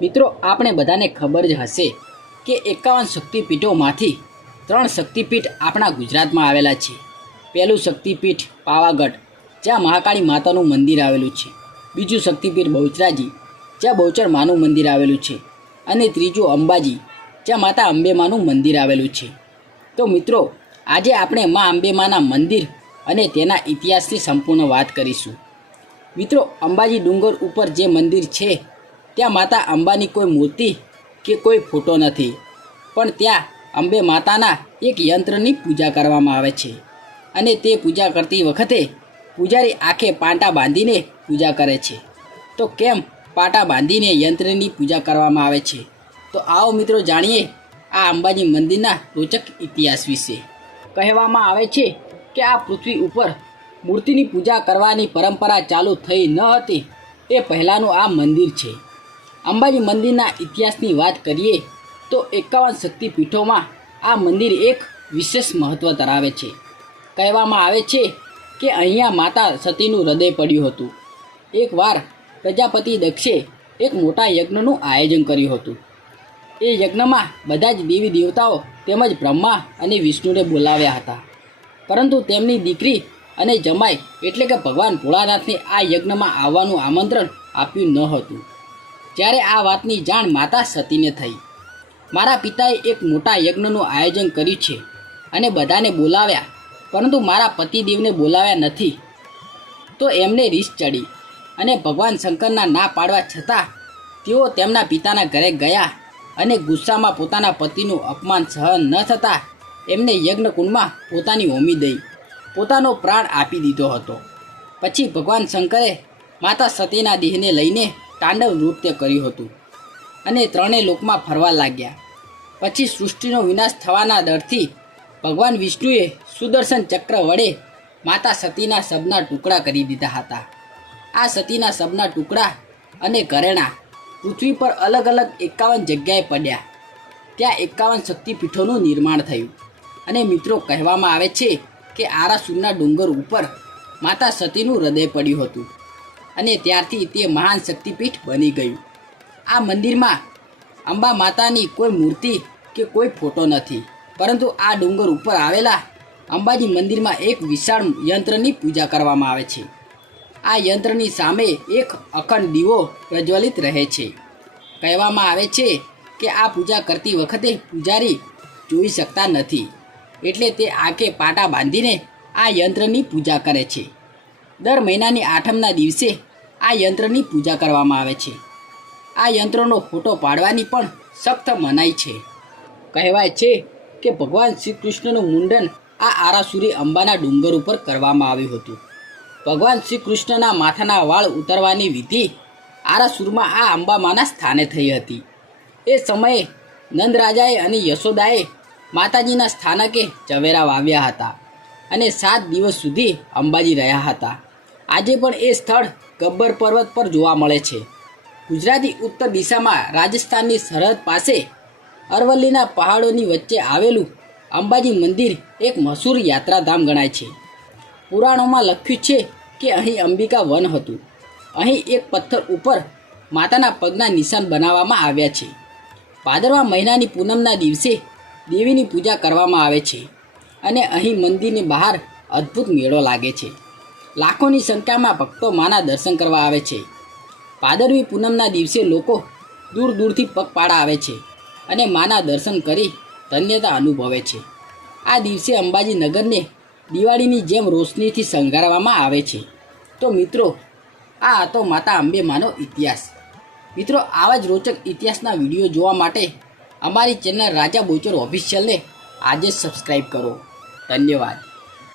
મિત્રો આપણે બધાને ખબર જ હશે કે 51 શક્તિપીઠોમાંથી 3 શક્તિપીઠ આપણા ગુજરાતમાં આવેલા છે। પહેલું શક્તિપીઠ પાવાગઢ, જ્યાં મહાકાળી માતાનું મંદિર આવેલું છે। બીજું શક્તિપીઠ બહુચરાજી, જ્યાં બહુચર માનું મંદિર આવેલું છે। અને ત્રીજું અંબાજી, જ્યાં માતા અંબે માનું મંદિર આવેલું છે। તો મિત્રો આજે આપણે મા અંબે માના મંદિર અને તેના ઇતિહાસની સંપૂર્ણ વાત કરીશું। મિત્રો અંબાજી ડુંગર ઉપર જે મંદિર છે ત્યાં માતા અંબાની કોઈ મૂર્તિ કે કોઈ ફોટો નથી, પણ ત્યાં અંબે માતાના એક યંત્રની પૂજા કરવામાં આવે છે। અને તે પૂજા કરતી વખતે પૂજારી આંખે પાંટા બાંધીને પૂજા કરે છે। તો કેમ પાટા બાંધીને યંત્રની પૂજા કરવામાં આવે છે? તો આવો મિત્રો જાણીએ આ અંબાજી મંદિરના રોચક ઇતિહાસ વિશે। કહેવામાં આવે છે કે આ પૃથ્વી ઉપર મૂર્તિની પૂજા કરવાની પરંપરા ચાલુ થઈ ન હતી એ પહેલાંનું આ મંદિર છે। અંબાજી મંદિરના ઇતિહાસની વાત કરીએ તો 51 શક્તિપીઠોમાં આ મંદિર એક વિશેષ મહત્ત્વ ધરાવે છે। કહેવામાં આવે છે કે અહીંયા માતા સતીનું હૃદય પડ્યું હતું। એકવાર પ્રજાપતિ દક્ષે એક મોટા યજ્ઞનું આયોજન કર્યું હતું। એ યજ્ઞમાં બધા જ દેવી દેવતાઓ તેમજ બ્રહ્મા અને વિષ્ણુને બોલાવ્યા હતા, પરંતુ તેમની દીકરી અને જમાઈ એટલે કે ભગવાન ભોળાનાથને આ યજ્ઞમાં આવવાનું આમંત્રણ આપ્યું ન હતું। જ્યારે આ વાતની જાણ માતા સતીને થઈ, મારા પિતાએ એક મોટા યજ્ઞનું આયોજન કર્યું છે અને બધાને બોલાવ્યા, પરંતુ મારા પતિદેવને બોલાવ્યા નથી। તો એમને રીસ ચડી અને ભગવાન શંકરના ના પાડવા છતાં તેઓ તેમના પિતાના ઘરે ગયા અને ગુસ્સામાં પોતાના પતિનું અપમાન સહન ન થતાં એમને યજ્ઞકુંડમાં પોતાની હોમી દઈ પોતાનો પ્રાણ આપી દીધો હતો। પછી ભગવાન શંકરે માતા સતીના દેહને લઈને તાંડવ નૃત્ય કર્યું હતું અને ત્રણેય લોકમાં ફરવા લાગ્યા। પછી સૃષ્ટિનો વિનાશ થવાના ડરથી ભગવાન વિષ્ણુએ સુદર્શન ચક્ર વડે માતા સતીના શબના ટુકડા કરી દીધા હતા। આ સતીના શબના ટુકડા અને ઘરેણાં પૃથ્વી પર અલગ અલગ 51 જગ્યાએ પડ્યા। ત્યાં 51 શક્તિપીઠોનું નિર્માણ થયું। અને મિત્રો કહેવામાં આવે છે કે આરાસુરના ડુંગર ઉપર માતા સતીનું હૃદય પડ્યું હતું અને ત્યારથી તે મહાન શક્તિપીઠ બની ગયું। આ મંદિરમાં અંબા માતાની કોઈ મૂર્તિ કે કોઈ ફોટો નથી, પરંતુ આ ડુંગર ઉપર આવેલા અંબાજી મંદિરમાં એક વિશાળ યંત્રની પૂજા કરવામાં આવે છે। આ યંત્રની સામે એક અખંડ દીવો પ્રજ્વલિત રહે છે। કહેવામાં આવે છે કે આ પૂજા કરતી વખતે પૂજારી જોઈ શકતા નથી, એટલે તે આંખે પાટા બાંધીને આ યંત્રની પૂજા કરે છે। દર મહિનાની આઠમના દિવસે આ યંત્રની પૂજા કરવામાં આવે છે। આ યંત્રનો ફોટો પાડવાની પણ સખ્ત મનાઈ છે। કહેવાય છે કે ભગવાન શ્રી કૃષ્ણનું મુંડન આ આરાસુરી અંબાના ડુંગર ઉપર કરવામાં આવ્યું હતું। ભગવાન શ્રી કૃષ્ણના માથાના વાળ ઉતારવાની વિધિ આરાસુરમાં આ અંબામાના સ્થાને થઈ હતી। એ સમયે નંદરાજાએ અને યશોદાએ માતાજીના સ્થાનકે ઝવેરા વાવ્યા હતા અને 7 દિવસ સુધી અંબાજી રહ્યા હતા। આજે પણ એ સ્થળ ગબ્બર પર્વત પર જોવા મળે છે। ગુજરાતની ઉત્તર દિશામાં રાજસ્થાનની સરહદ પાસે અરવલ્લીના પહાડોની વચ્ચે આવેલું અંબાજી મંદિર એક મશહૂર યાત્રાધામ ગણાય છે। પુરાણોમાં લખ્યું છે કે અહીં અંબિકા વન હતું। અહીં એક પથ્થર ઉપર માતાના પગના નિશાન બનાવવામાં આવ્યા છે। ભાદરવા મહિનાની પૂનમના દિવસે દેવીની પૂજા કરવામાં આવે છે અને અહીં મંદિરની બહાર અદ્ભુત મેળો લાગે છે। લાખોની સંખ્યામાં ભક્તો માના દર્શન કરવા આવે છે। ભાદરવી પૂનમના દિવસે લોકો દૂર દૂરથી પગપાળા આવે છે અને માના દર્શન કરી ધન્યતા અનુભવે છે। આ દિવસે અંબાજી નગરને દિવાળીની જેમ રોશનીથી શણગારવામાં આવે છે। તો મિત્રો આ હતો માતા અંબે માનો ઇતિહાસ। મિત્રો આવા જ રોચક ઇતિહાસના વિડીયો જોવા માટે અમારી ચેનલ રાજા બોચર ઓફિશિયલને આજે જ સબસ્ક્રાઈબ કરો। ધન્યવાદ।